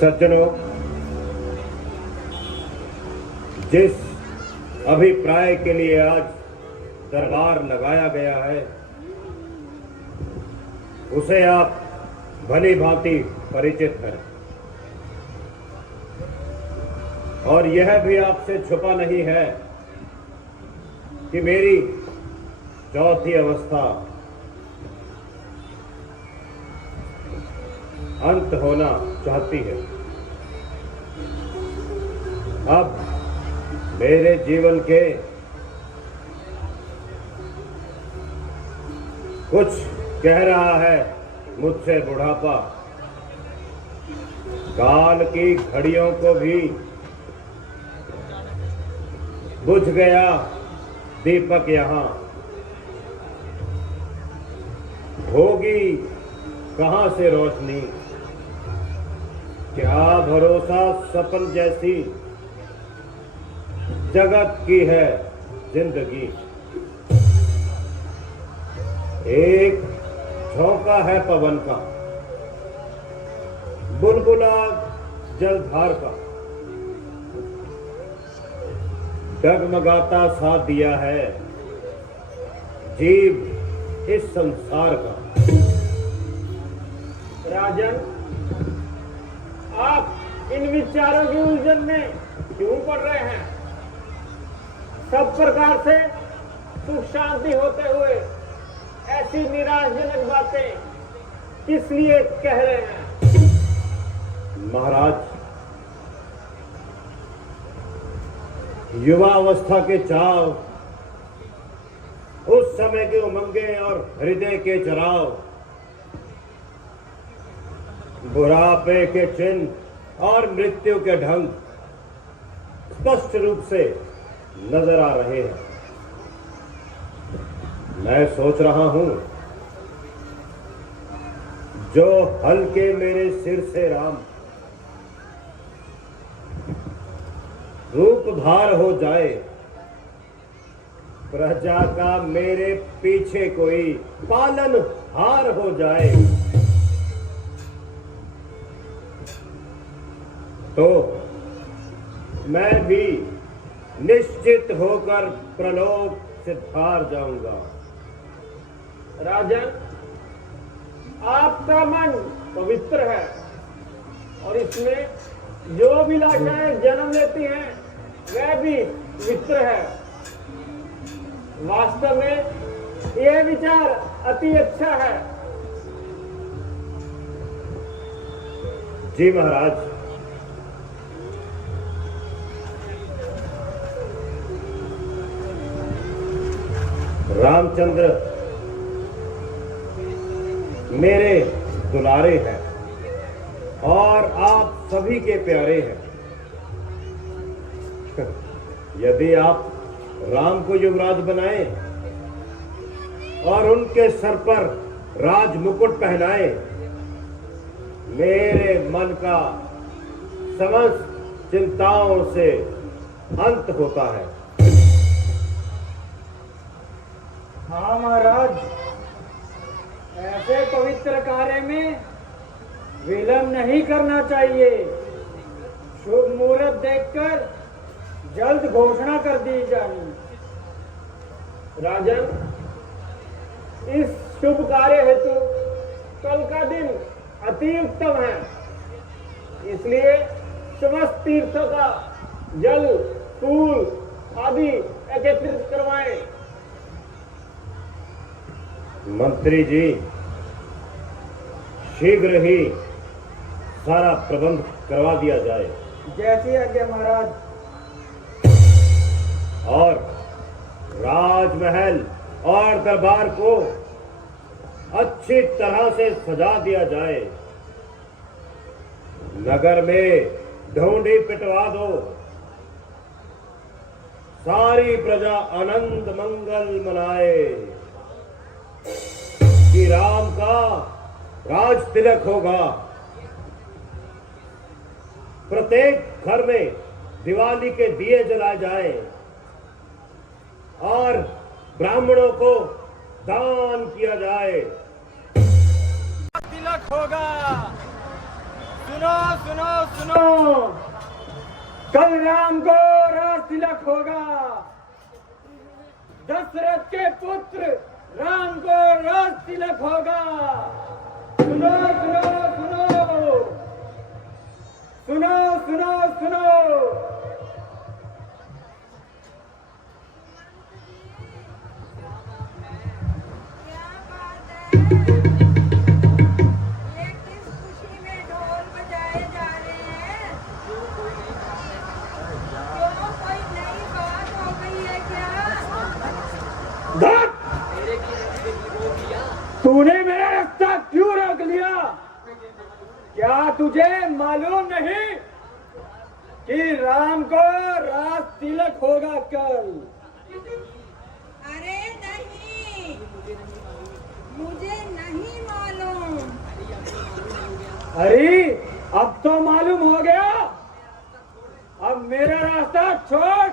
सज्जनों, जिस अभिप्राय के लिए आज दरबार लगाया गया है उसे आप भली भांति परिचित हैं और यह भी आपसे छुपा नहीं है कि मेरी चौथी अवस्था अंत होना चाहती है। अब मेरे जीवन के कुछ कह रहा है मुझसे बुढ़ापा, काल की घड़ियों को भी बुझ गया दीपक यहाँ, होगी कहां से रोशनी, क्या भरोसा सपन जैसी जगत की है जिंदगी। एक झोंका है पवन का, बुलबुला जलधार का, डगमगाता साथ दिया है जीव इस संसार का। राजन, आप इन विचारों की उलझन में क्यों पड़ रहे हैं? सब प्रकार से सुख शांति होते हुए ऐसी निराशजनक बातें किस लिए कह रहे हैं? महाराज, युवा अवस्था के चाव, उस समय के उमंगे और हृदय के चराव, बुढ़ापे के चिन्ह और मृत्यु के ढंग स्पष्ट रूप से नजर आ रहे हैं। मैं सोच रहा हूं, जो हल्के मेरे सिर से राम रूप भार हो जाए, प्रजा का मेरे पीछे कोई पालन हार हो जाए, तो मैं भी निश्चित होकर प्रलोभ से हार जाऊंगा। राजन, आपका मन पवित्र है और इसमें जो अभिलाषाएं जन्म लेती हैं वह भी पवित्र है। वास्तव में यह विचार अति अच्छा है। जी महाराज, रामचंद्र मेरे दुलारे हैं और आप सभी के प्यारे हैं। यदि आप राम को युवराज बनाए और उनके सर पर राज मुकुट पहनाए, मेरे मन का समस्त चिंताओं से अंत होता है। हाँ महाराज, ऐसे पवित्र कार्य में विलंब नहीं करना चाहिए। शुभ मुहूर्त देखकर जल्द घोषणा कर दी जानी। राजन, इस शुभ कार्य हेतु कल का दिन अति उत्तम है, इसलिए समस्त तीर्थों का जल, फूल आदि एकत्रित करवाएं। मंत्री जी, शीघ्र ही सारा प्रबंध करवा दिया जाए। जैसी आज्ञा महाराज। और राजमहल और दरबार को अच्छी तरह से सजा दिया जाए। नगर में ढूंढी पिटवा दो, सारी प्रजा आनंद मंगल मनाए कि राम का राज तिलक होगा। प्रत्येक घर में दिवाली के दिए जलाए जाए और ब्राह्मणों को दान किया जाए। तिलक होगा, सुनो सुनो सुनो, कल राम को राज तिलक होगा। दशरथ के पुत्र राम को राज तिलक होगा। सुनो सुनो सुनो, सुनो सुनो सुनो। क्या बात है? ये किस खुशी में ढोल बजाए जा रहे हैं? क्यों, कोई नई बात हो गई है क्या? धत! तूने मेरा रास्ता क्यों रोक लिया? क्या तुझे मालूम नहीं कि राम को राज तिलक होगा कल? अरे नहीं, मुझे नहीं मालूम। अरे अब तो मालूम हो गया। अब मेरा रास्ता छोड़।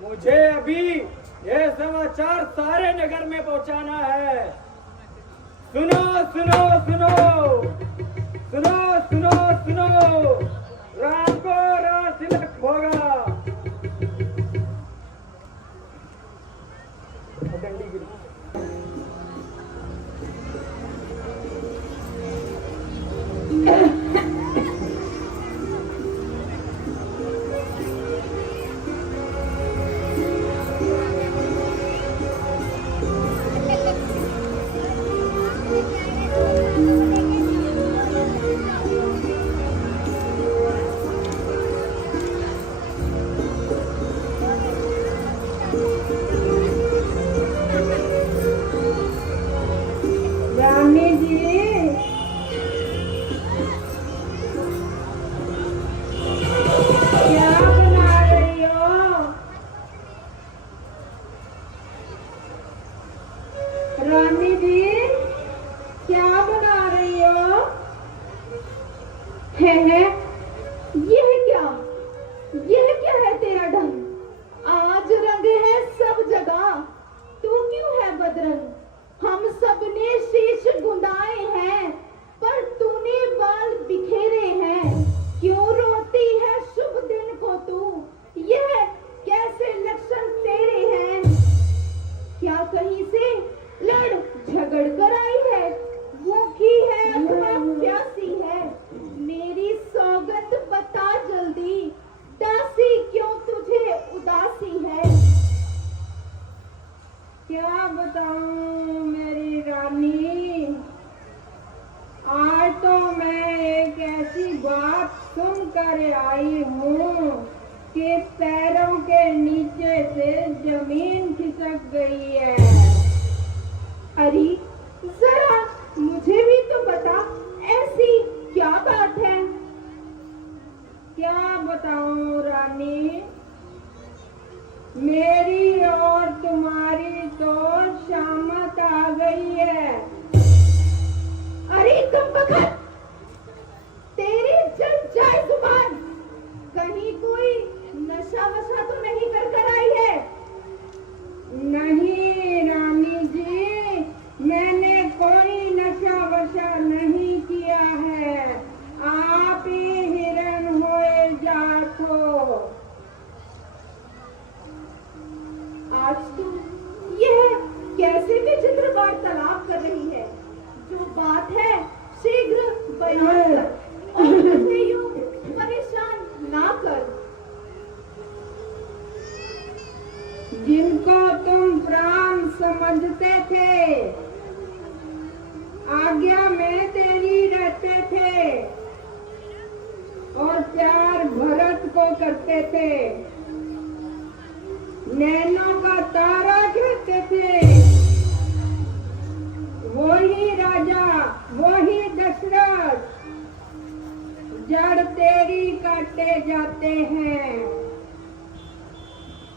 मुझे अभी ये समाचार सारे नगर में पहुंचाना है। सुनो सुनो सुनो, सुनो सुनो सुनो, राम को राज तिलक होगा। रानी जी, क्या बना रही हो? रानी जी, क्या बना रही हो? है यह क्या? यह क्या है तेरा ढंग? आज रंग है सब जगह, तू क्यों है बदरंग? हम सबने शीश गुंदाए हैं, पर तूने बाल बिखेरे हैं। क्यों रोती है शुभ दिन को तू? यह कैसे लक्षण तेरे हैं? क्या कहीं से लड़ झगड़ कर आई है? भूखी है अथवा प्यासी है? मेरी सौगंध बता जल्दी, दासी क्यों तुझे उदासी है? क्या बताऊं मेरी रानी, आज तो मैं एक ऐसी बात सुनकर आई हूँ कि पैरों के नीचे से जमीन खिसक गई है। अरे जरा मुझे भी तो बता, ऐसी क्या बात है? क्या बताऊं रानी, मेरी और तुम्हारी तो शामत आ गई है। अरे कमबख्त, तेरी जल जाए जुबान, कहीं कोई नशा वशा तो नहीं कर आई है? नहीं रानी जी, मैंने कोई नशा वशा नहीं किया है। आप ही हिरन होए जातो। आज तुम यह कैसे विचित्र वार्तालाप कर रही है? जो बात है शीघ्र बयान कर और मुझे यूं परेशान ना कर। जिनको तुम प्राण समझते थे, आज्ञा में तेरी रहते थे और प्यार भरत को करते थे, नैनों का तारा कहते थे, वही राजा वही दशरथ जड़ तेरी काटे जाते हैं।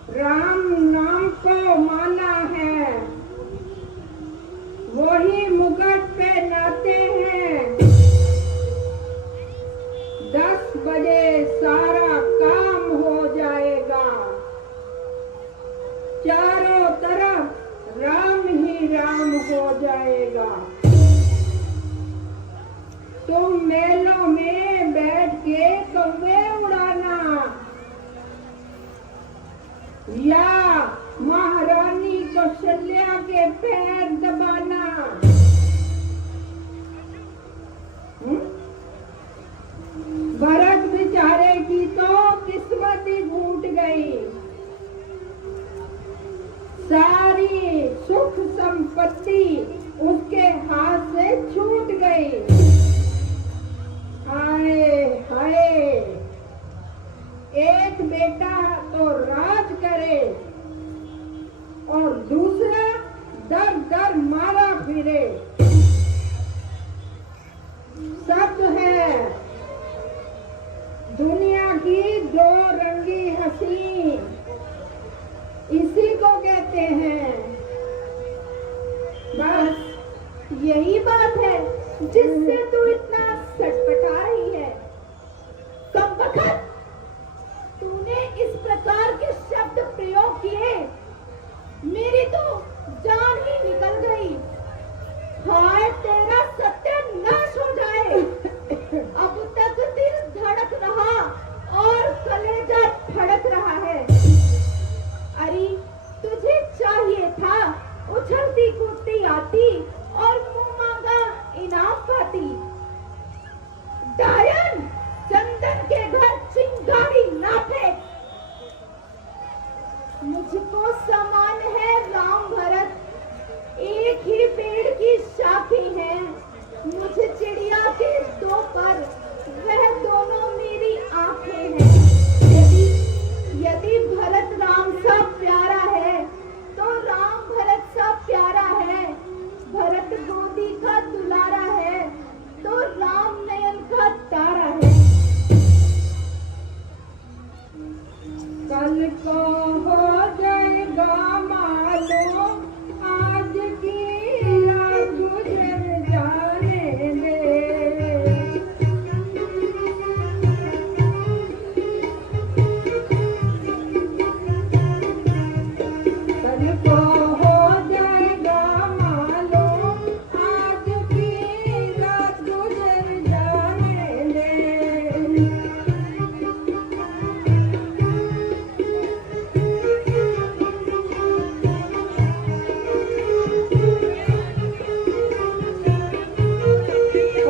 राम नाम को माना है, वही मुकुट पे नाते हैं। 10 बजे सारा काम हो जाएगा, चारों तरफ राम ही राम हो जाएगा। तुम मेलों में बैठ के कौवे उड़ाना या महारानी कौशल्या के पैर दबाना। भरत बेचारे की तो किस्मत ही फूट गई, सारी सुख संपत्ति उसके हाथ से छूट गई। हाय हाय, एक बेटा तो राज करे और दूसरा दर दर मारा फिरे। सच है, दुनिया की दो रंगी हंसी इसी को कहते हैं। बस यही बात है जिससे तू इतना सटपटा रही है। कमबख्त, तूने इस प्रकार के शब्द प्रयोग किए, मेरी तो जान ही निकल गई। हाय तेरा सत्यानाश हो जाए। अब तक दिल धड़क रहा और कलेजा धड़क रहा है। अरे तुझे चाहिए था उछलती कूदती आती और मुंह मांगा इनाम पाती। डायन, चंदन के घर चिंगारी ना फेंक। मुझको समान है राम भरत, एक ही पेड़ की शाखी हैं। मुझे चिड़िया के दो पर, वह दोनों मेरी आंखें हैं। यदि भरत राम सा प्यारा है तो राम भरत सा प्यारा है। भरत गोदी का दुलारा है तो राम नयन का तारा है। कल को हो जाएगा मालूम, आज की रात गुजर जाने दे। कल को हो जाएगा मालूम, आज की रात गुजर जाने दे।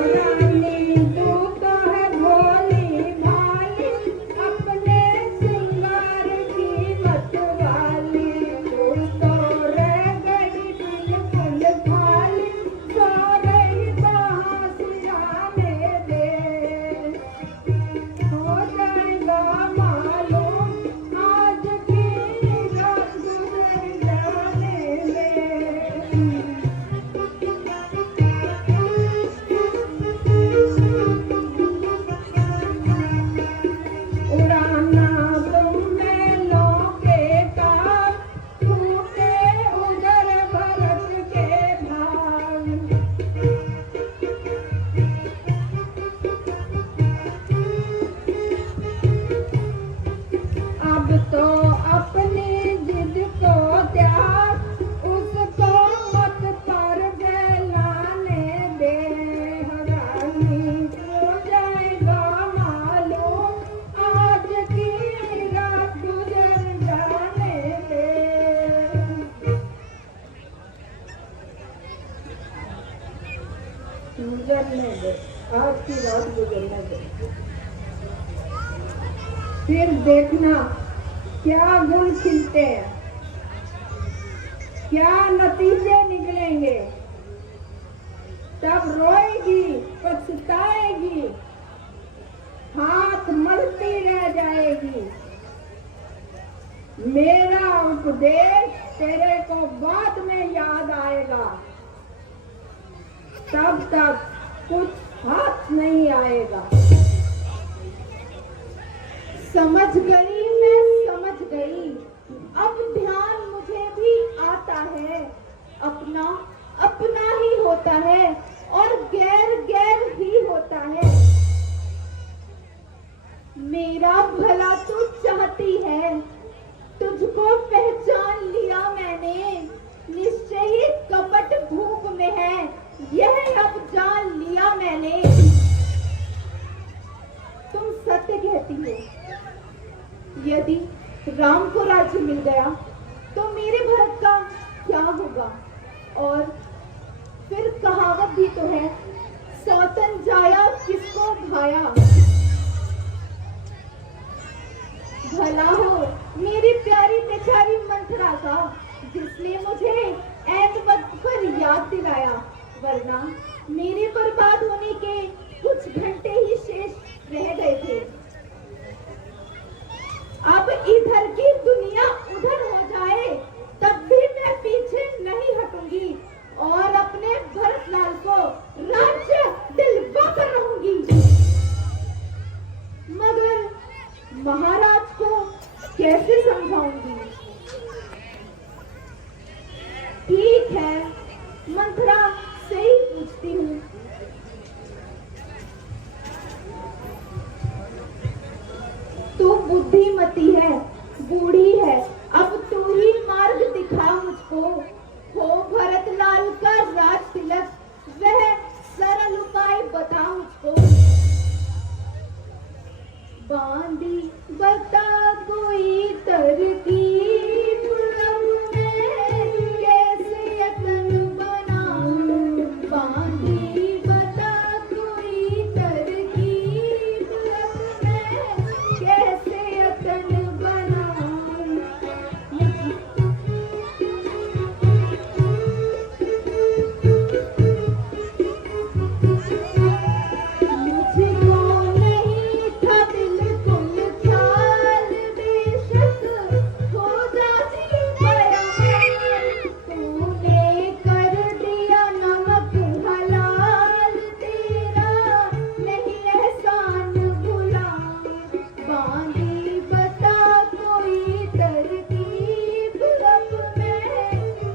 रानी तू तो है भोली भाली, अपने सिंगार की मत वाली। तू तो रह गई बिल्कुल खाली, सो रही बहासियाने दे। हो जाएगा मालूम, आज की रात गुजर जाने दे। उड़ाना तुम मेलों के तार, टूटे उधर भरत के भाग। अब तो अपनी जिद को त्याग, उसको मत पर फैलाने दे। रानी हो जाएगा मालूम, आज की रात गुजर जाने दे। गुजरने दे, आज की रात गुजरने दे। फिर देखना क्या गुल खिलते हैं, क्या नतीजे निकलेंगे। तब रोएगी, पछताएगी, हाथ मलती रह जाएगी। मेरा उपदेश तेरे को बाद में याद आएगा, तब तक कुछ हाथ नहीं आएगा। समझ गई, मैं समझ गई। अब ध्यान मुझे भी आता है। अपना अपना ही होता है और गैर गैर ही होता है। मेरा भला तू चाहती है, तुझको पहचान लिया मैंने। निश्चय ही कपट भूख में है, यह अब जान लिया मैंने। यदि राम को राज्य मिल गया तो मेरे भरत का क्या होगा? और फिर कहावत भी तो है, सौतन जाया किसको भाया। भला हो मेरी प्यारी बेचारी मंथरा का, जिसने मुझे ऐन वक्त पर याद दिलाया, वरना मेरे बर्बाद होने के कुछ घंटे ही शेष रह गए थे। अब इधर की दुनिया उधर हो जाए तब भी मैं पीछे नहीं हटूंगी और अपने भरतलाल को राज्य दिलवा कर रहूंगी। मगर महाराज को कैसे समझाऊंगी? ठीक है, मंथरा से ही पूछती हूँ। तू बुद्धिमती है, बूढ़ी है, अब तू ही मार्ग दिखा मुझको। हो भरतलाल का राज तिलक, वह सरल उपाय बता मुझको। बांधी बता कोई तरकीब, अब मैं कैसे यतन बनाऊं। बांधी बता कोई तरकीब, अब मैं कैसे यतन बनाऊं। मुझको नहीं था बिल्कुल ख्याल, बेशक हो जाती बयान। तूने कर दिया नमक हलाल, तेरा नहीं एहसान भुला। बांधी बता कोई तरकीब, अब मैं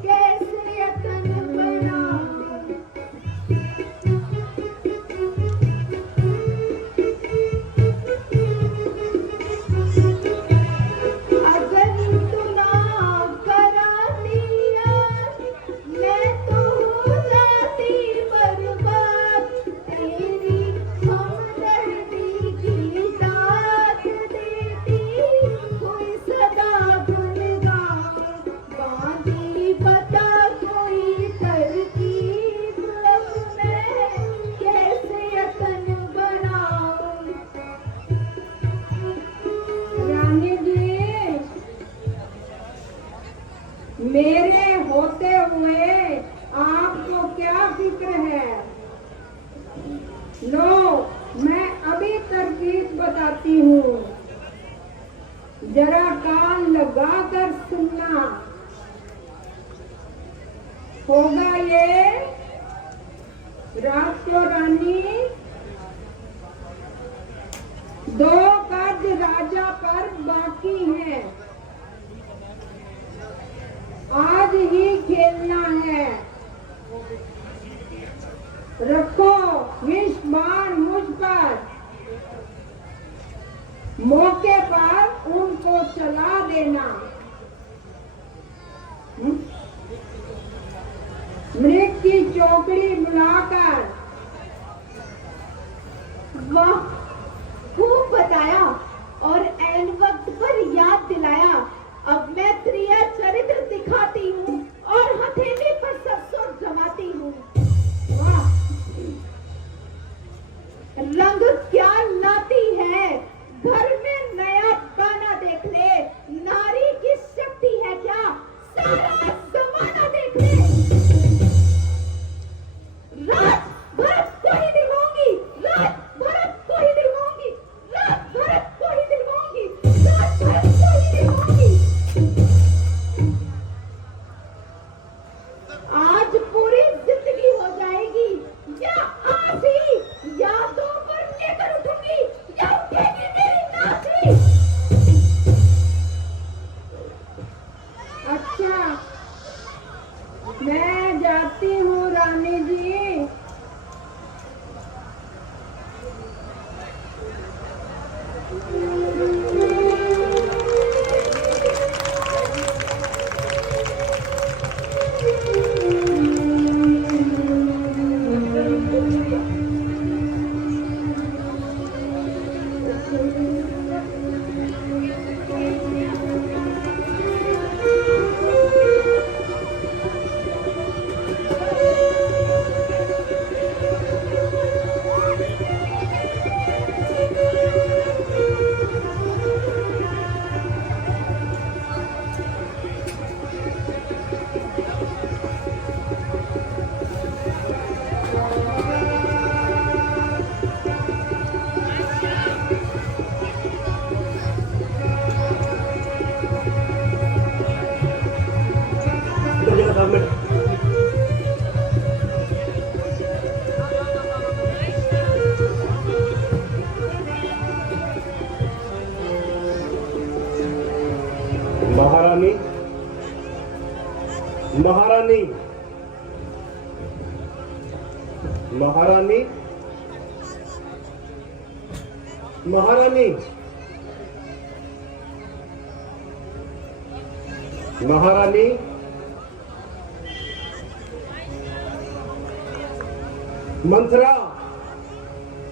कैसे यतन बनाऊं। अगर तू ना कराती यार, मैं तो हो जाती बर्बाद। तेरी हमदर्दी की साथ देती कोई सदा गुनगान। बांधी बता कोई तरकीब, अब मैं कैसे यतन बनाऊं। रानी जी, मेरे होते हुए आपको क्या फिक्र है? लो, मैं अभी तरकीब बताती हूँ, जरा कान लगा कर सुनना। होगा ये, रात को रानी दो गज राजा पर बाकी है, आज ही खेलना है। रखो विष बाण मुझ पर, मौके पर उनको चला देना। मृग की चौकड़ी बुलाकर। वाह, खूब बताया और ऐन वक्त पर याद दिलाया। अब मैं त्रिया चरित्र दिखाती हूँ और हथेली पर सरसों जमाती हूँ। वाह, रंग क्या लाती है, घर में नया गाना देख ले। नारी की शक्ति है क्या, सारा जमाना देख ले। राज भरत को ही दिलवाऊंगी, राज भरत को ही दिलवाऊंगी, राज भरत को ही दिलवाऊंगी, राज भरत को ही दिलवाऊंगी। आज पूरी जिंदगी महारानी, महारानी, महारानी, महारानी, मंथरा,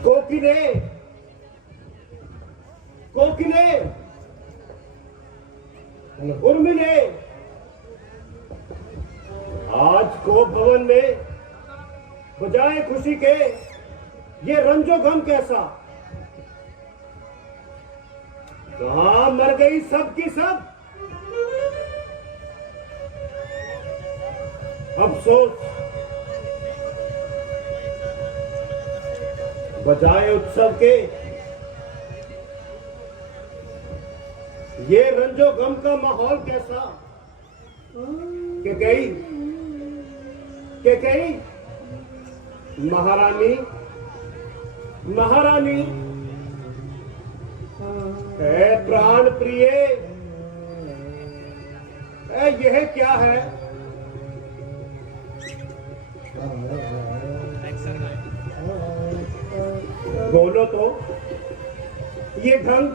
कोकिले, कोकिले, उर्मिले, आज को भवन में बजाय खुशी के ये रंजो गम कैसा? कहां मर गई सब की सब? अफसोस, बजाय उत्सव के ये रंजो गम का माहौल कैसा? के कई महारानी, महारानी, है प्राण प्रिय, यह क्या है? बोलो तो, ये ढंग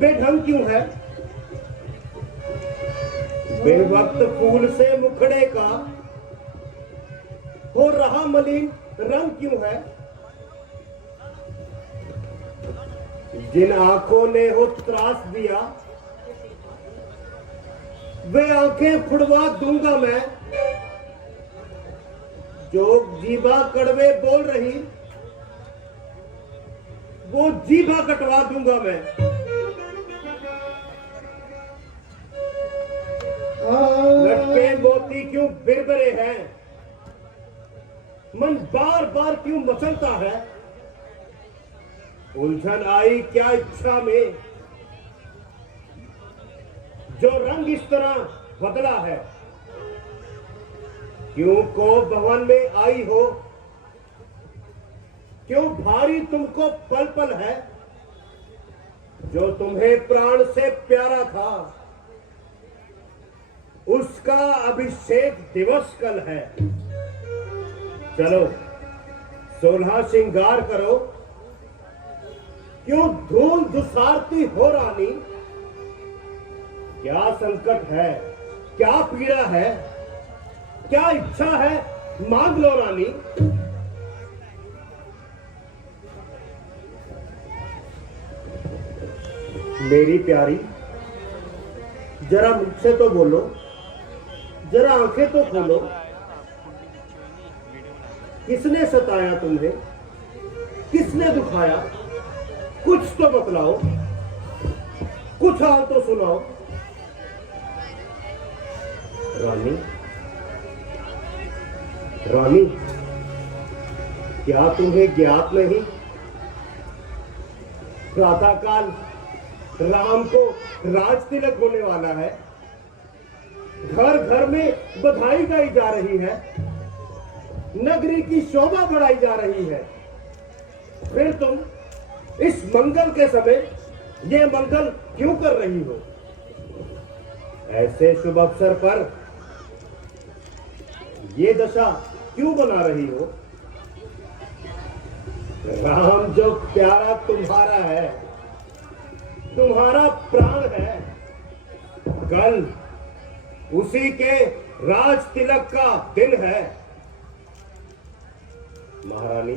बेढंग क्यों है? बेवक्त फूल से मुखड़े का हो रहा मलिन रंग क्यों है? जिन आंखों ने हो त्रास दिया वे आंखें फुड़वा दूंगा मैं। जो जीभा कड़वे बोल रही वो जीभा कटवा दूंगा मैं। लटके मोती क्यों बिरबरे हैं? मन बार बार क्यों मचलता है? उलझन आई क्या इच्छा में जो रंग इस तरह बदला है? क्यों को भवन में आई हो? क्यों भारी तुमको पल पल है? जो तुम्हें प्राण से प्यारा था उसका अभिषेक दिवस कल है। चलो 16 श्रृंगार करो। क्यों धूल दुसारती हो रानी? क्या संकट है? क्या पीड़ा है? क्या इच्छा है? मांग लो रानी। मेरी प्यारी, जरा मुझसे तो बोलो, जरा आंखें तो खोलो। किसने सताया तुम्हें? किसने दुखाया? कुछ तो बतलाओ, कुछ हाल तो सुनाओ। रानी, रानी, क्या तुम्हें ज्ञात नहीं? प्रातःकाल राम को राज तिलक होने वाला है। घर घर में बधाई गाई जा रही है। नगरी की शोभा बढ़ाई जा रही है। फिर तुम इस मंगल के समय ये मंगल क्यों कर रही हो? ऐसे शुभ अवसर पर ये दशा क्यों बना रही हो? राम जो प्यारा तुम्हारा है, तुम्हारा प्राण है, कल उसी के राज तिलक का दिन है। महारानी,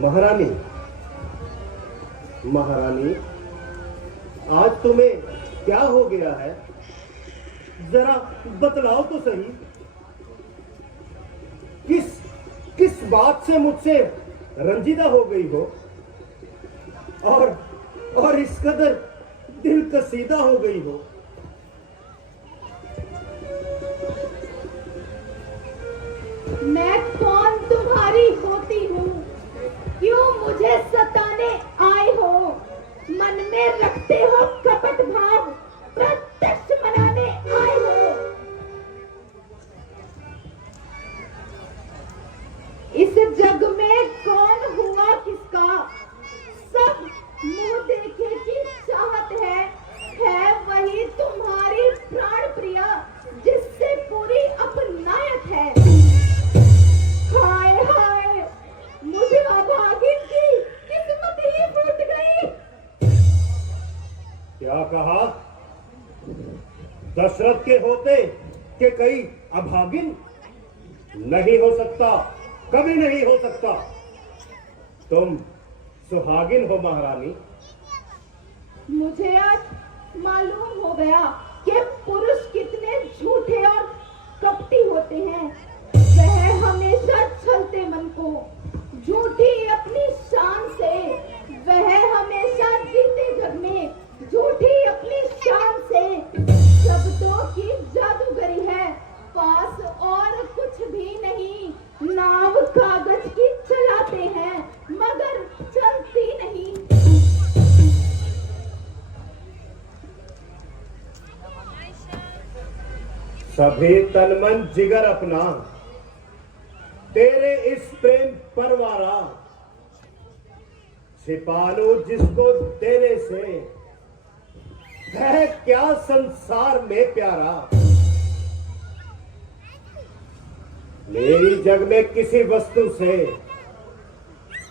महारानी, महारानी, आज तुम्हें क्या हो गया है? जरा बतलाओ तो सही। किस बात से मुझसे रंजीदा हो गई हो और इस कदर दिल कसीदा हो गई हो? मैं कौन तुम्हारी होती हूँ? क्यों मुझे सताने आए हो? मन में रखते हो कपट भाव, प्रत्यक्ष मनाने आए हो। इस जग में कौन हुआ किसका? सब मुंह देखे की चाहत है वही तुम्हारी प्राण प्रिया जिससे दशरथ के होते कि कई अभागिन? नहीं हो सकता, कभी नहीं हो सकता। तुम सुहागिन हो महारानी। मुझे आज मालूम हो गया कि पुरुष कितने झूठे और कपटी होते हैं। वह हमेशा छलते मन को, झूठी अपनी शान से। वह हमेशा जीते जग में, झूठी अपनी शान से। शब्दों की जादूगरी है, पास और कुछ भी नहीं। नाव कागज की चलाते हैं मगर चलती नहीं। सभी तन मन जिगर अपना तेरे इस प्रेम परवारा। छिपा लो जिसको देने से, है क्या संसार में प्यारा। मेरी जग में किसी वस्तु से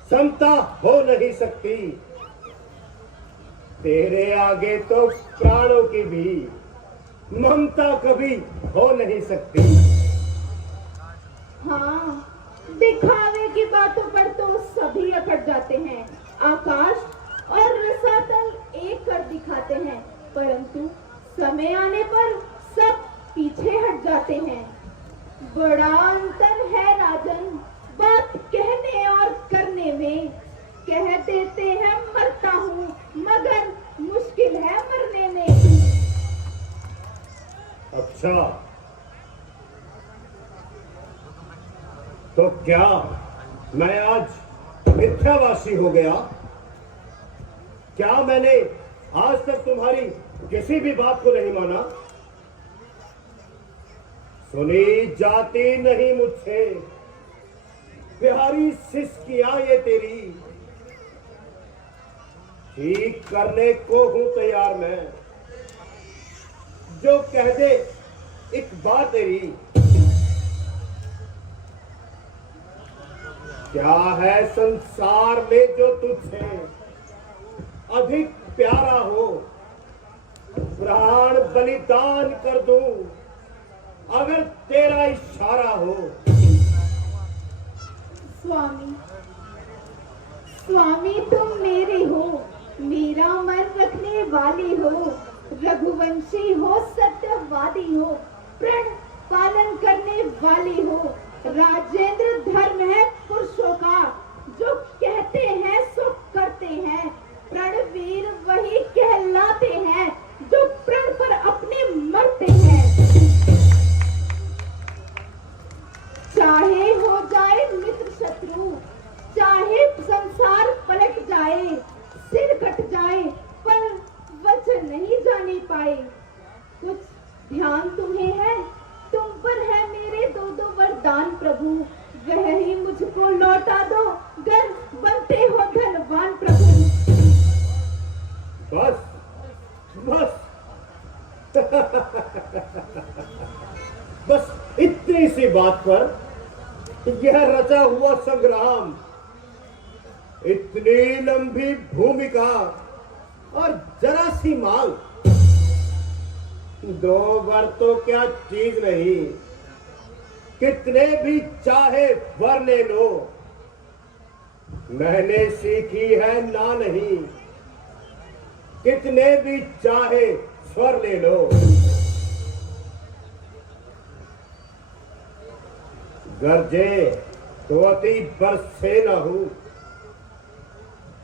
समता हो नहीं सकती। तेरे आगे तो प्राणों की भी ममता कभी हो नहीं सकती। हाँ, दिखावे की बातों पर तो सभी अकड़ जाते हैं। आकाश और रसातल एक कर दिखाते हैं, परंतु समय आने पर सब पीछे हट जाते हैं। बड़ा अंतर है राजन बात कहने और करने में। कह देते हैं मरता हूँ, मगर मुश्किल है मरने में। अच्छा, तो क्या मैं आज मिथ्यावासी हो गया? क्या मैंने आज तक तुम्हारी किसी भी बात को नहीं माना? सुनी जाती नहीं मुझसे प्यारी सिसकियां ये तेरी। ठीक करने को हूं तैयार मैं, जो कह दे एक बात तेरी। क्या है संसार में जो तुझसे अधिक प्यारा हो? प्राण बलिदान कर दूं अगर तेरा इशारा हो। स्वामी, स्वामी तुम मेरे हो, मेरा मन रखने वाली हो। रघुवंशी हो, सत्यवादी हो, प्रण पालन करने वाली हो। राजेंद्र धर्म है पुरुषों का, जो कहते हैं सो करते हैं। प्रणवीर वही कहलाते हैं, जो प्रण पर अपने मरते हैं। चाहे हो जाए मित्र शत्रु, चाहे संसार पलट जाए, सिर कट जाए, पर वचन नहीं जाने पाए। कुछ ध्यान तुम्हें है, तुम पर है मेरे दो दो वरदान प्रभु। वह ही मुझको लौटा दो, गर बनते हो धनवान प्रभु। बस बस बस इतनी सी बात पर यह रचा हुआ संग्राम, इतनी लंबी भूमिका और जरा सी मांग। 2 बार तो क्या चीज नहीं, कितने भी चाहे वर ले लो। मैंने सीखी है ना नहीं, कितने भी चाहे स्वर ले लो। गरजे तो अति बरसे न हूं,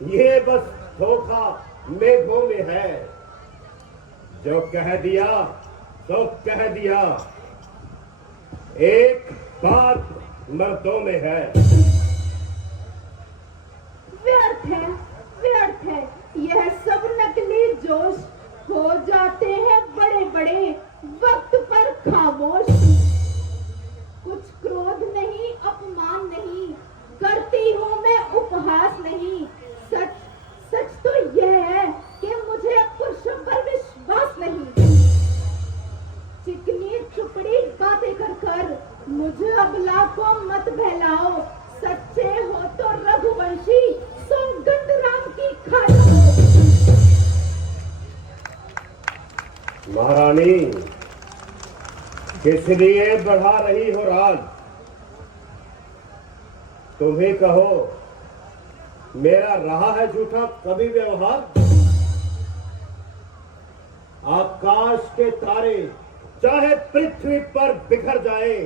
ये बस धोखा मेघों में है। जो कह दिया तो कह दिया, एक बात मर्दों में है। व्यर्थ है, व्यर्थ है, यह सब नकली जोश। हो जाते हैं बड़े बड़े, वक्त पर खामोश। कुछ क्रोध नहीं, अपमान नहीं, करती हूँ मैं उपहास नहीं। सच सच तो यह है कि मुझे अब पुरुषों पर विश्वास नहीं। चिकनी चुपड़ी बातें कर कर मुझे अबला को मत बहलाओ। सच्चे हो तो रघुवंशी, सौगंध राम की खा जाओ। महारानी, किस लिए बढ़ा रही हो राज? तुम ही कहो, मेरा रहा है झूठा कभी व्यवहार? आकाश के तारे चाहे पृथ्वी पर बिखर जाए,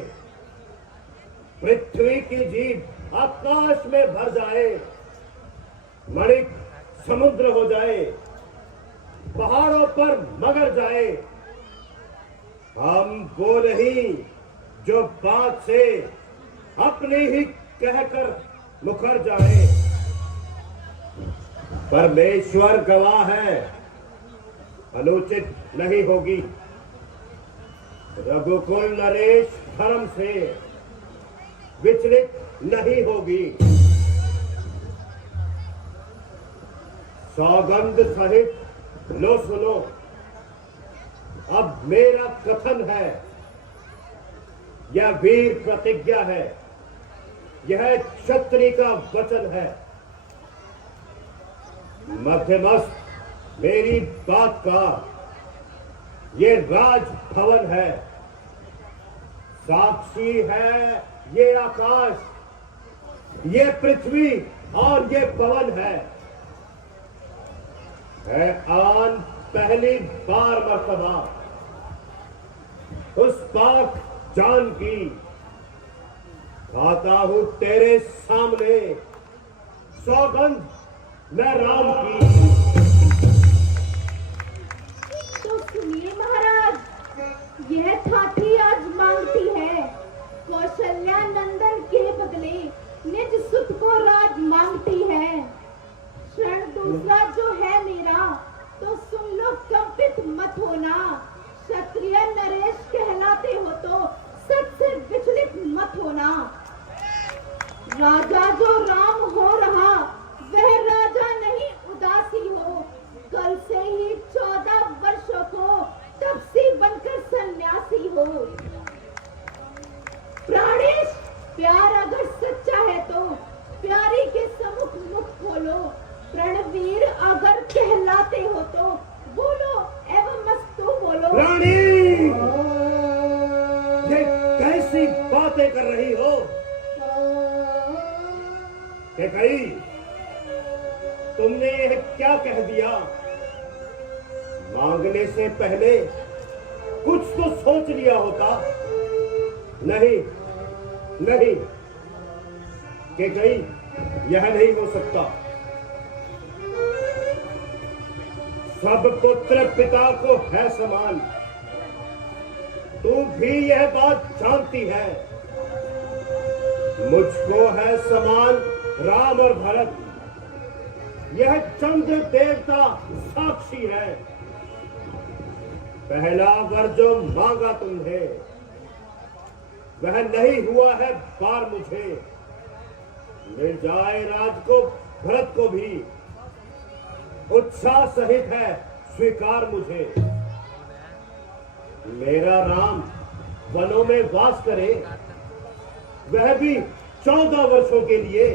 पृथ्वी की जीभ आकाश में भर जाए, मणिक समुद्र हो जाए, पहाड़ों पर मगर जाए, हम वो नहीं जो बात से अपनी ही कहकर मुखर जाए। परमेश्वर गवाह है, अनुचित नहीं होगी। रघुकुल नरेश धर्म से विचलित नहीं होगी। सौगंध सहित लो सुनो, अब मेरा कथन है, यह वीर प्रतिज्ञा है, यह क्षत्रिय का वचन है। मध्यमस्त मेरी बात का ये राजभवन है, साक्षी है ये आकाश, ये पृथ्वी और ये पवन है आन पहली बार मर्तबा उस पाक जान की खाता हूं तेरे सामने सौगंध मैं राम की। तो सुनिए महाराज, यह ठाठी आज मांगती है कौशल्या नंदन के बदले निज सुत को राज मांगती है। क्षण दूसरा जो है मेरा, तो सुन लो कंपित मत होना। क्षत्रिय नरेश कहलाते हो तो सच से विचलित मत होना। राजा जो राम हो रहा, वह राजा नहीं उदासी हो। कल से ही 14 वर्षों को तपसी बनकर सन्यासी हो। प्राणेश, प्यार अगर सच्चा है तो प्यारी के सम्मुख मुख खोलो। रणवीर अगर कहलाते हो तो बोलो एवं मस्तु बोलो। रानी, ये कैसी बातें कर रही हो? कि कही तुमने यह क्या कह दिया? मांगने से पहले कुछ तो सोच लिया होता। नहीं नहीं, कि कही यह नहीं हो सकता। सब पुत्र पिता को है समान, तू भी यह बात जानती है। मुझको है समान राम और भरत, यह चंद्र देवता साक्षी है। पहला वर जो मांगा तुमने, वह नहीं हुआ है बार मुझे। मिल जाए राज को भरत को भी, उत्साह सहित है स्वीकार मुझे। मेरा राम वनों में वास करे, वह भी 14 वर्षों के लिए।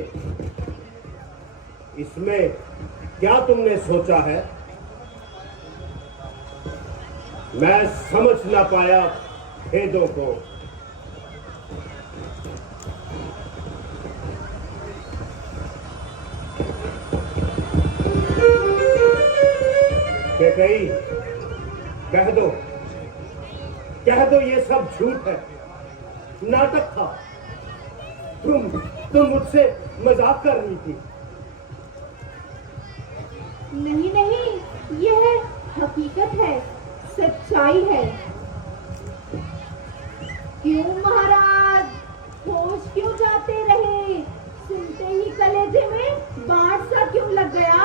इसमें क्या तुमने सोचा है? मैं समझ ना पाया भेदों को। कही कह दो ये सब झूठ है, नाटक था। तुम मुझसे मजाक कर रही थी। नहीं नहीं, यह हकीकत है, सच्चाई है। क्यों महाराज, होश क्यों जाते रहे? सुनते ही कलेजे में बाढ़ सा क्यों लग गया?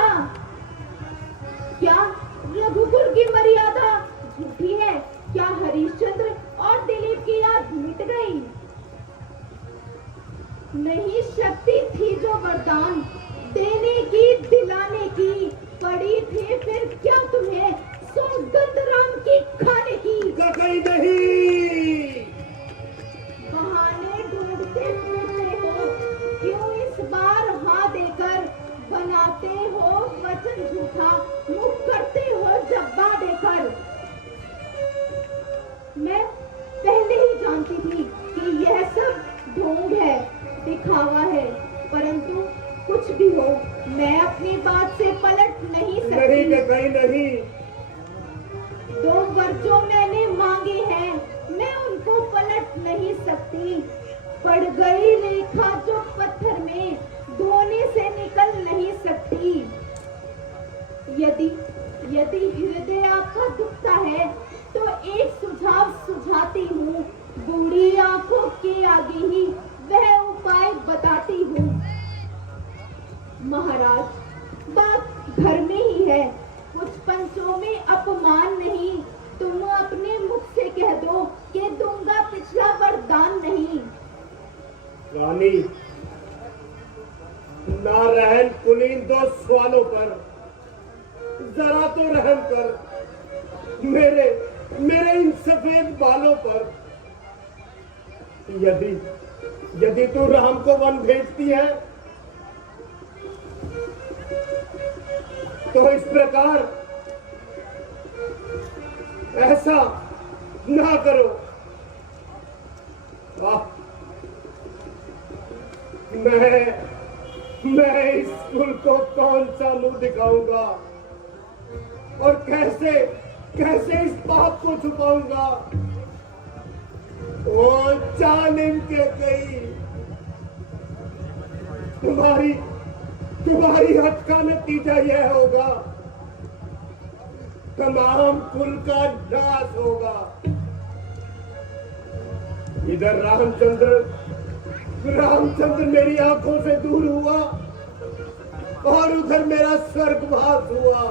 क्या रघुकुल की मर्यादा झूठी है? क्या हरिश्चंद्र और दिलीप की याद मिट गई? नहीं, शक्ति थी जो वरदान देने की, दिलाने की पड़ी थी। फिर क्या तुम्हें सौगंध राम की खाने की? कहीं नहीं। बहाने ढूंढते फिरते हो, क्यों इस बार हाँ देकर बनाते हो वचन झूठा, मुख करते हो जब्बा देकर। मैं पहले ही जानती थी कि यह सब ढोंग है, दिखावा है, परंतु कुछ भी हो, मैं अपनी बात से पलट नहीं नहीं सकती। कि कहीं नहीं। 2 वर्ष जो मैंने मांगे हैं, मैं उनको पलट नहीं सकती। पड़ गई रेखा जो पत्थर में, धोने से निकल नहीं सकती। यदि हृदय आपका दुखता है, तो एक सुझाव सुझाती हूँ। बूढ़ी आंखों के आगे ही वह उपाय बताती हूँ। महाराज, बात घर में ही है, कुछ पंचों में अपमान नहीं। तुम अपने मुख से कह दो कि दूंगा पिछला वरदान नहीं। रानी, ना रहन कुलीन 2 सवालों पर जरा तो रहम कर। मेरे इन सफेद बालों पर। यदि तू राम को वन भेजती है, तो इस प्रकार ऐसा ना करो। मैं इस कुल को कौन सा मुंह दिखाऊंगा और कैसे इस पाप को छुपाऊंगा। ओ जालिम के कई, तुम्हारी हद का नतीजा यह होगा, तमाम कुल का नाश होगा। इधर रामचंद्र मेरी आंखों से दूर हुआ और उधर मेरा स्वर्गवास हुआ।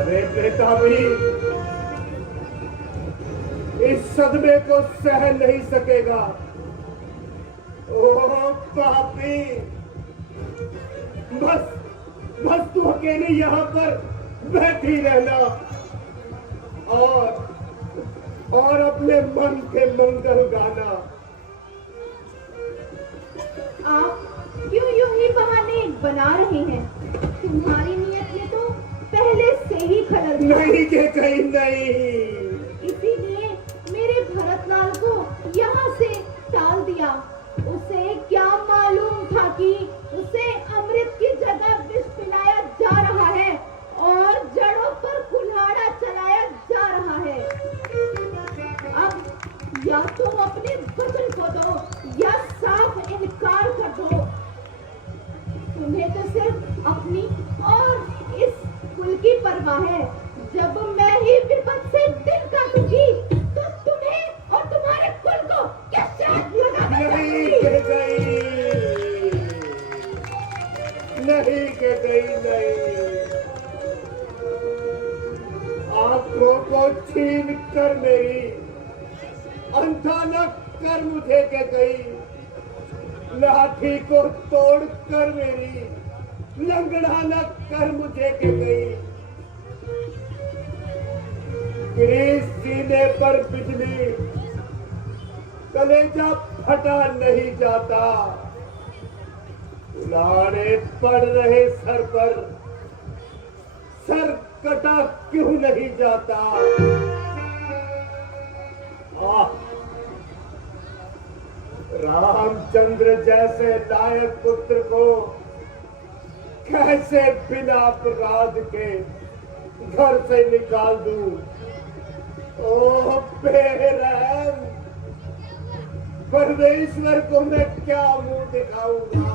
अरे बेटा भी इस सदमे को सह नहीं सकेगा। ओह पापी, बस तू अकेले यहाँ पर बैठी रहना और अपने मन के मंगल गाना। आप क्यों यूं ही बहाने बना रहे हैं? तुम्हारी नीयत में तो पहले से ही खलल था। नहीं के कहीं नहीं। इसीलिए मेरे भरतलाल को यहाँ से टाल दिया। उसे क्या मालूम था कि उसे अमृत की जगह विष पिलाया जा रहा है और जड़ों पर कुल्हाड़ा चलाया जा रहा है। अब या तुम अपने वचन को दो या साफ इनकार कर दो। तुम्हें तो सिर्फ अपनी और इस कुल की परवाह है। जब मैं ही विपद से दिल काटूंगी, तो तुम्हें और तुम्हारे कुल को क्या श्राप लगा? नहीं के गई नहीं। आंखों को छीन कर मेरी अंधा न कर मुझे के गई। लाठी को तोड़ कर मेरी लंगड़ा न कर मुझे के गई। गिरी सीने पर बिजली, कलेजा फटा नहीं जाता। लाड़े पड़ रहे सर पर, सर कटा क्यों नहीं जाता। रामचंद्र जैसे लायक पुत्र को कैसे बिना अपराध के घर से निकाल दूं। ओह बेरहम, परमेश्वर को मैं क्या मुंह दिखाऊंगा।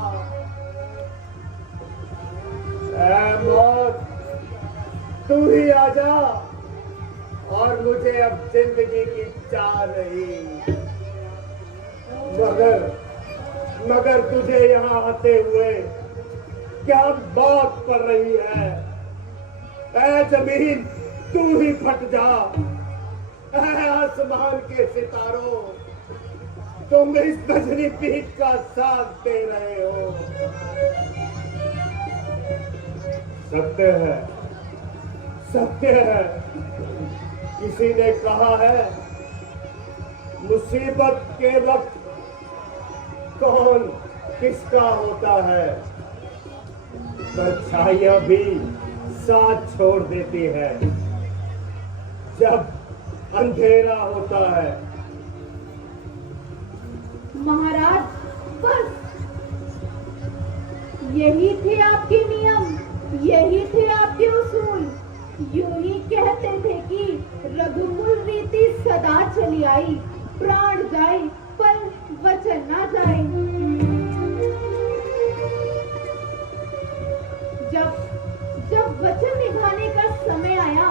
ऐ मौत, तू ही आजा और मुझे अब जिंदगी की चाह नहीं। मगर तुझे यहाँ आते हुए क्या बात पड़ रही है। ऐ जमीन, तू ही फट जा। ऐ आसमान के सितारों, तुम इस गजनी पीठ का साथ दे रहे हो। सत्य है। किसी ने कहा है, मुसीबत के वक्त कौन किसका होता है, परछाइयां भी साथ छोड़ देती है। अंधेरा होता है। महाराज, बस यही थे आपके नियम, यही थे आपके उसूल। यूं ही कहते थे कि रघुकुल रीति सदा चली आई, प्राण जाए पर वचन ना जाए। जब वचन निभाने का समय आया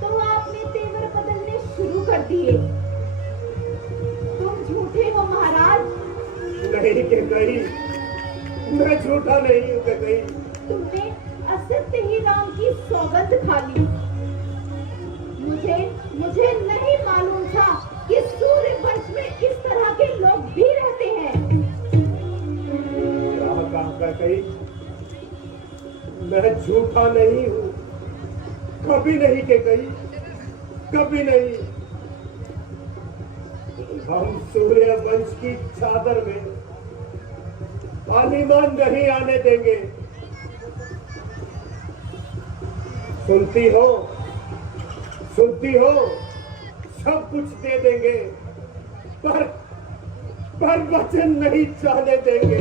तो आपने तेवर बदलने शुरू कर दिए। तुम झूठे हो महाराज। नहीं के कही, मैं झूठा नहीं हूं के कही। तुमने असत्य ही राम की सौगंध खा ली। मुझे नहीं मालूम था कि सूर्य वंश में इस तरह के लोग भी रहते हैं। कहा कही, मैं झूठा नहीं हूं, कभी नहीं के कही, कभी नहीं। हम सूर्य वंश की चादर में पानीमान नहीं आने देंगे। सुनती हो, सब कुछ दे देंगे, पर वचन नहीं चाहने देंगे।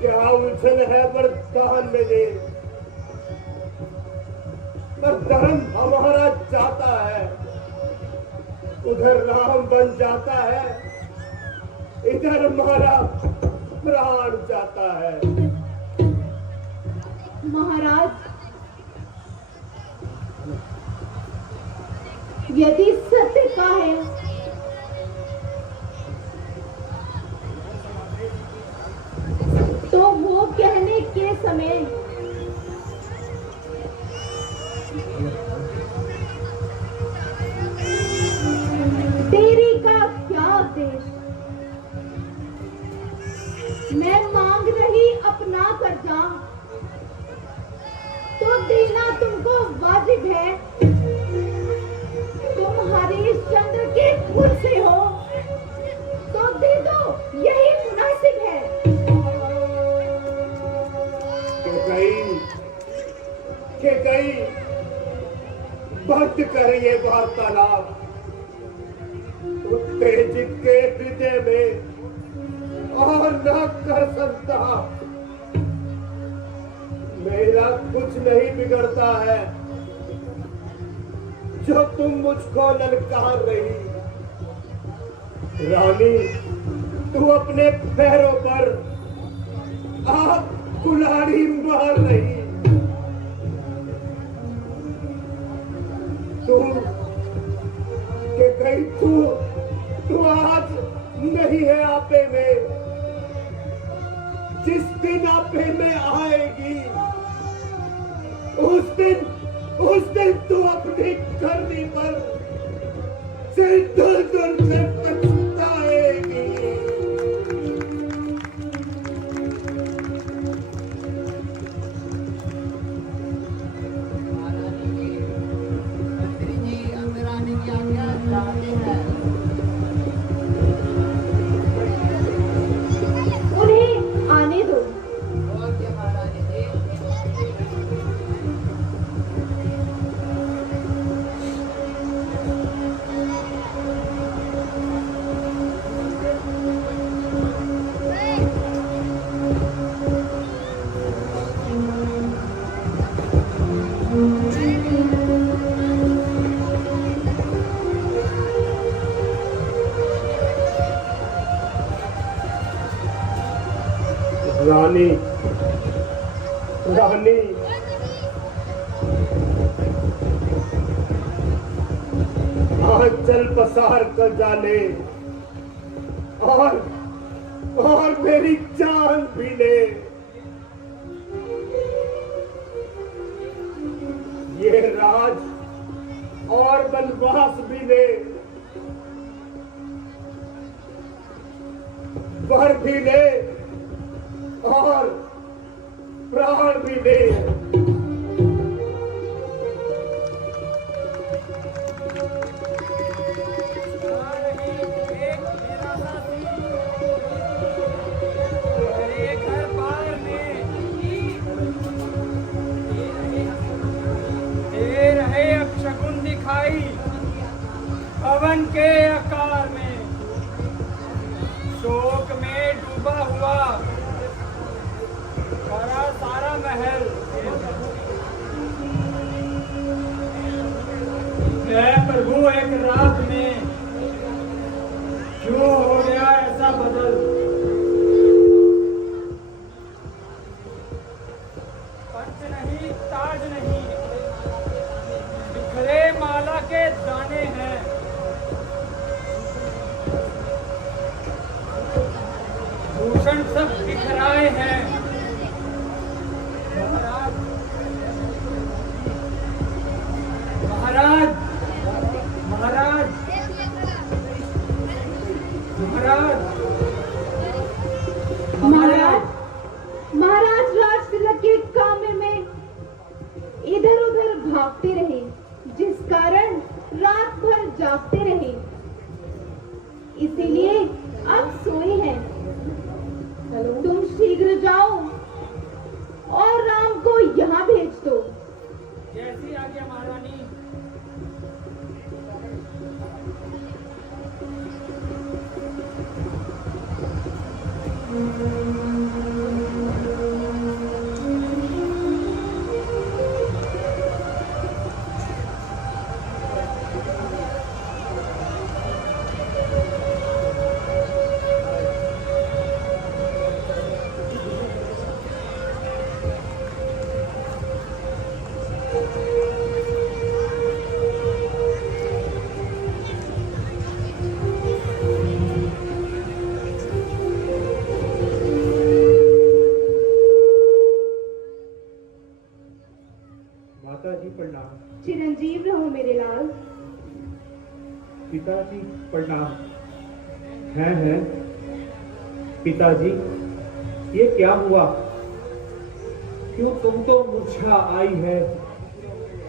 क्या उलझन है वरदान में दे, पर धर्म हमारा जाता है, उधर राम बन जाता है, इधर हमारा प्राण जाता है। महाराज, यदि सत्य का है तो वो कहने के समय देरी का क्या उद्देश्य? मैं मांग रही अपना कर्जा तो देना तुमको वाजिब है। तुम हरिश्चंद्र के कुल से हो तो दे दो, यही मुनासिब है। के कई बंद कर ये वार्तालाप। उत्तेजित के हृदय में और न कर सकता। मेरा कुछ नहीं बिगड़ता है जो तुम मुझको ललकार रही। रानी, तू अपने पैरों पर आप कुल्हाड़ी मार रही। तू के कहीं तू आज नहीं है आपे में। जिस दिन आपे में आएगी उस दिन तू अपनी करनी पर सिर दूर से पछताएगी। उन्हें आने दो। रानी, रानी, आज चल पसार कर जाने और मेरी जान भी ले। ये राज और वनवास भी ले, वर भी ले और प्राण भी दे। आई पवन के आकार में, शोक में डूबा हुआ सारा सारा महल। मैं प्रभु एक रात में क्यों हो गया ऐसा बदल। पंच नहीं, ताज नहीं, बिखरे माला के दाने हैं। भूषण सब बिखराए हैं। महाराज, महाराज, महाराज, महाराज, महाराज, महाराज राज तिलक के काम में इधर उधर भागते रहे, जिस कारण रात भर जागते रहे, इसीलिए अब सोए हैं। तुम शीघ्र जाओ और राम को यहाँ भेज दो। जैसी आज्ञा महारानी। माताजी प्रणाम। चिरंजीव रहो मेरे लाल। पिताजी प्रणाम। हैं पिताजी, ये क्या हुआ? क्यों तुम तो मूर्छा आई है?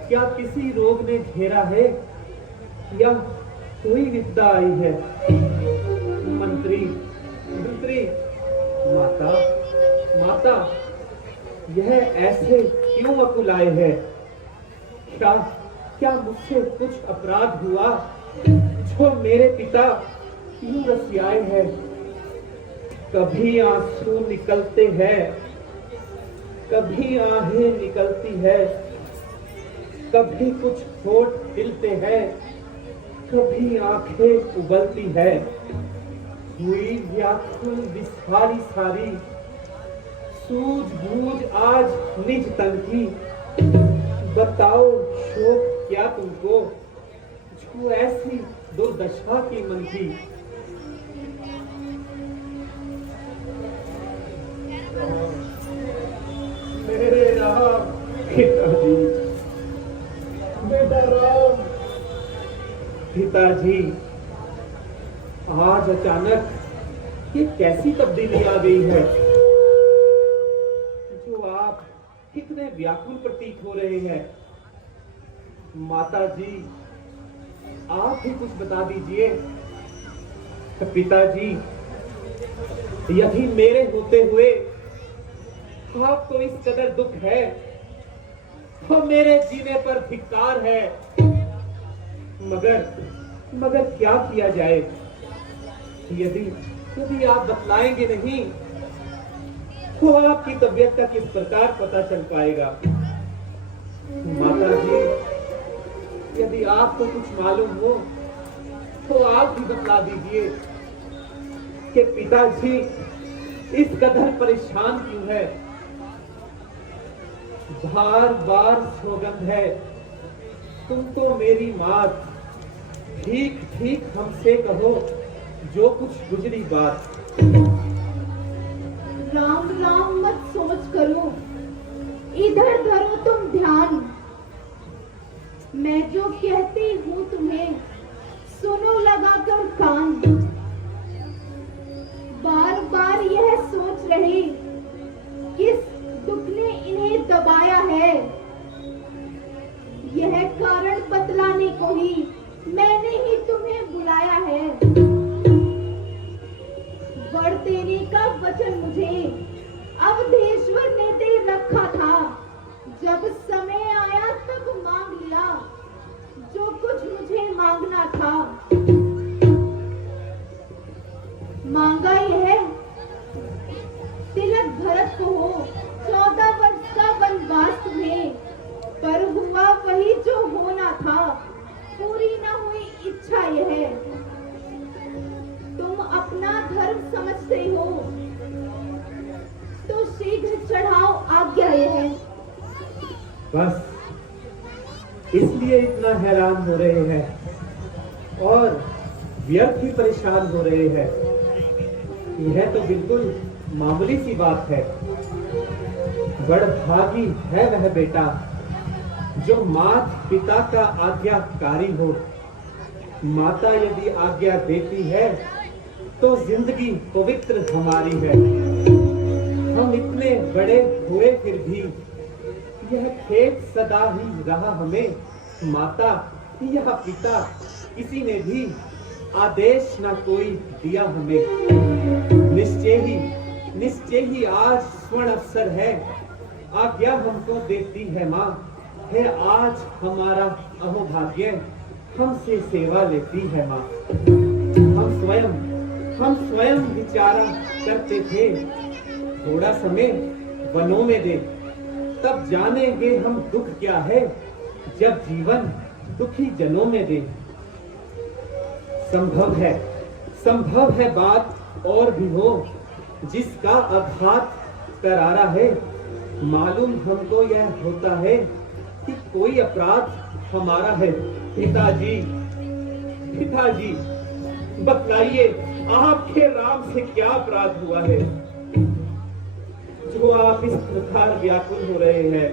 क्या किसी रोग ने घेरा है या कोई विपदा आई है? मंत्री, मंत्री, माता, माता, यह ऐसे क्यों अकुलाए है? क्या क्या मुझसे कुछ अपराध हुआ जो मेरे पिता यूं रसियाए हैं? कभी आंसू निकलते हैं, कभी आहें निकलती है, कभी कुछ होठ हिलते हैं, कभी आंखें उबलती है। हुई व्याकुल विसारी सारी, सूझबूझ आज निज तन की। बताओ शोक क्या तुमको, जो ऐसी दुर्दशा की मन की। मेरे राम, पिताजी, बेटा राम। पिताजी, आज अचानक ये कैसी तब्दीली आ गई है जो आप कितने व्याकुल प्रतीत हो रहे हैं? माता जी, आप ही कुछ बता दीजिए। पिताजी, यदि मेरे होते हुए आपको इस कदर दुख है तो मेरे जीने पर धिक्कार है। मगर क्या किया जाए? यदि आप बतलाएंगे नहीं तो आपकी तबीयत का किस प्रकार पता चल पाएगा? माता जी, यदि आपको कुछ मालूम हो तो आप भी बतला दीजिए कि पिताजी इस कदर परेशान क्यों है। बार बार सौगंध है, तुमको मेरी मात, ठीक ठीक हमसे कहो जो कुछ गुजरी बात। राम राम मत सोच करो, इधर धरो तुम ध्यान। मैं जो कहती हूँ तुम्हें सुनो लगाकर कान। बार बार यह सोच रहे किस दुख ने इन्हें दबाया है। यह कारण बतलाने को ही मैंने ही तुम्हें बुलाया है। वर देने का वचन मुझे अवधेश्वर ने दे रखा था। जब समय आया तब मांग लिया, जो कुछ मांगना था। मांगा यह तिलक भरत को हो 14 वर्ष का वनवास तुम्हें, पर हुआ वही जो होना था, पूरी न हुई इच्छा यह। तुम अपना धर्म समझते हो तो शीघ्र चढ़ाओ आज्ञा यह। बस इसलिए इतना हैरान हो रहे हैं और व्यर्थ ही परेशान हो रहे हैं। यह तो बिल्कुल मामूली सी बात है। बड़भागी है वह बेटा जो माता पिता का आज्ञाकारी हो। माता यदि आज्ञा देती है तो जिंदगी पवित्र हमारी है। हम इतने बड़े हुए फिर भी यह खेत सदा ही रहा हमें। माता या पिता किसी ने भी आदेश न कोई दिया हमें। निश्चय ही आज स्वर्ण अवसर है। आज्ञा हमको देती है माँ। है आज हमारा अहोभाग्य, हमसे सेवा लेती है माँ। हम स्वयं विचारा करते थे थोड़ा समय वनों में दे, तब जानेंगे हम दुख क्या है जब जीवन दुखी जनों में दे। संभव है बात और भी हो जिसका आघात करारा है। मालूम हमको यह होता है कि कोई अपराध हमारा है। पिताजी बतलाइए आपके राम से क्या अपराध हुआ है जो आप इस प्रकार व्याकुल हो रहे हैं।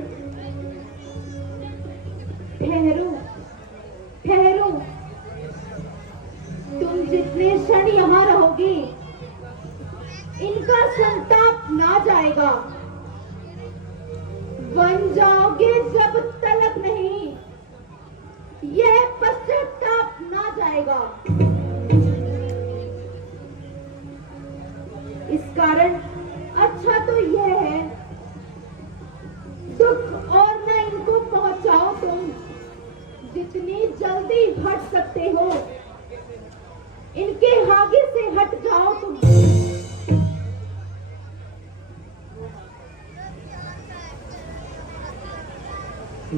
ठहरो, तुम जितने क्षण यहाँ रहोगी इनका संताप ना जाएगा। बन जाओगे जब तलक नहीं, यह पश्चाताप ना जाएगा। इस कारण अच्छा तो यह है दुख और न इनको पहुंचाओ। तुम जितनी जल्दी हट सकते हो इनके आगे से हट जाओ तुम।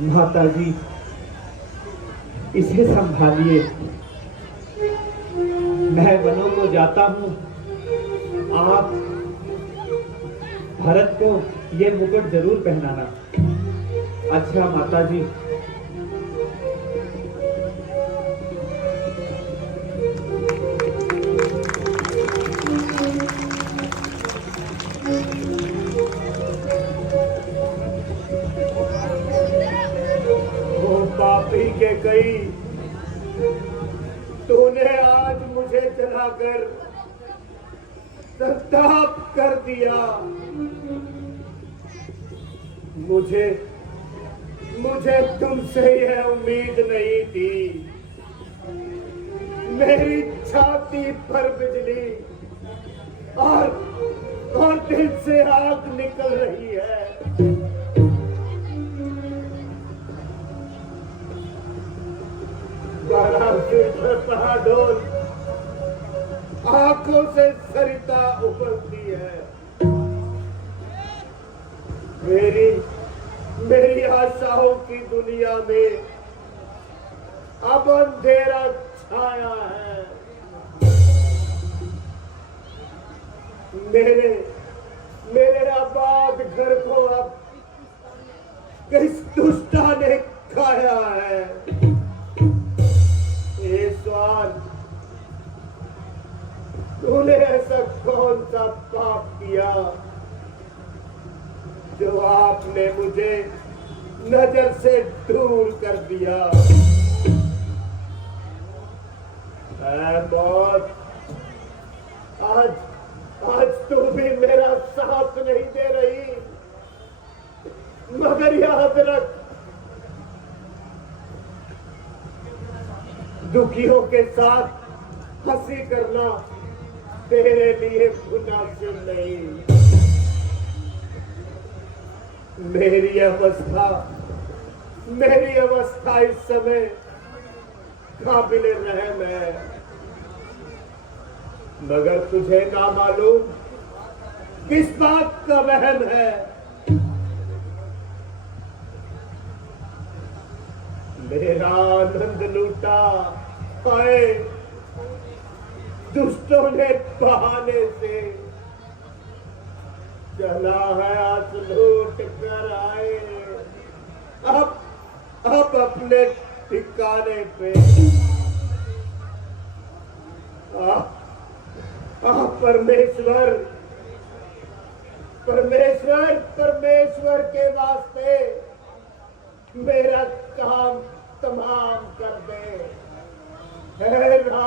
माता जी इसे संभालिए। मैं वनों को जाता हूँ। आप भरत को ये मुकुट जरूर पहनाना। अच्छा माता जी। पापी के कई तूने आज मुझे जलाकर संताप कर दिया। मुझे तुमसे यह उम्मीद नहीं थी। मेरी छाती पर बिजली और दिल से आग निकल रही है। डोल आंखों से सरिता उबलती है। मेरी आशाओं की दुनिया में अब अंधेरा छाया है। मेरे आबाद घर को अब किस दुष्टा ने खाया है। ये सवाल तूने ऐसा कौन सा पाप किया जो आपने मुझे नजर से दूर कर दिया। मौत आज तू भी मेरा साथ नहीं दे रही, मगर याद रख दुखियों के साथ हंसी करना तेरे लिए मुनासिब नहीं। मेरी अवस्था इस समय काबिल रहम है, मगर तुझे ना मालूम किस बात का वहम है। मेरा आनंद लूटा आए दुष्टों ने बहाने से, चला है आज लूट कर आए अब अपने ठिकाने पे। परमेश्वर परमेश्वर परमेश्वर के वास्ते मेरा काम तमाम कर दे। हे राम।